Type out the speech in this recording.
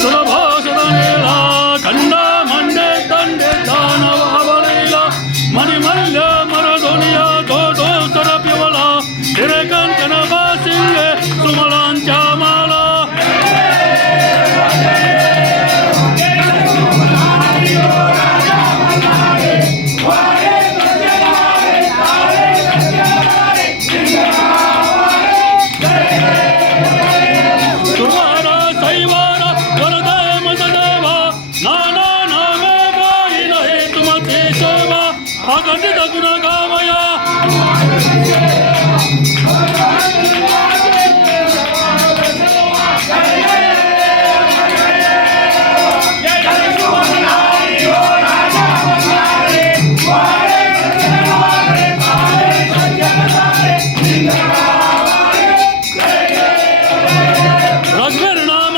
सुलभोषधनेला खंड मंडे दंडे दानवावलीला मणिमल्य मरधोनिया दो दो सरप्यवला हिरेकंकण बासिंगे सुमलांच्या माला सुवारा सैवारा वरदय मददेवा नाना नामे गायिन हे तुमचे सेवा अगणित गुण गावया रघुवीर नाम